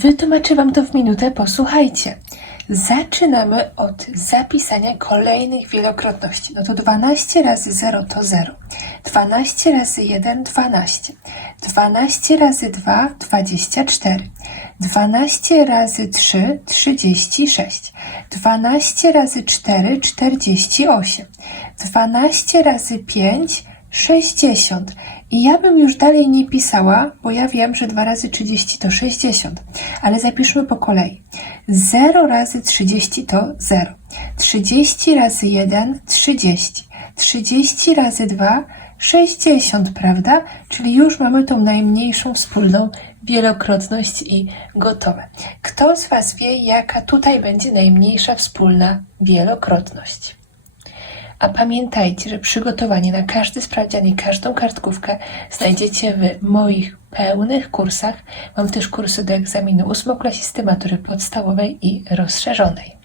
Wytłumaczę Wam to w minutę, posłuchajcie. Zaczynamy od zapisania kolejnych wielokrotności. No to 12 razy 0 to 0. 12 razy 1 12. 12 razy 2 24. 12 razy 3 36. 12 razy 4 48. 12 razy 5 60. I ja bym już dalej nie pisała, bo ja wiem, że 2 razy 30 to 60, ale zapiszmy po kolei. 0 razy 30 to 0. 30 razy 1 30. 30 razy 2 60, prawda? Czyli już mamy tą najmniejszą wspólną wielokrotność i gotowe. Kto z Was wie, jaka tutaj będzie najmniejsza wspólna wielokrotność? A pamiętajcie, że przygotowanie na każdy sprawdzian i każdą kartkówkę znajdziecie w moich pełnych kursach. Mam też kursy do egzaminu ósmoklasisty matury podstawowej i rozszerzonej.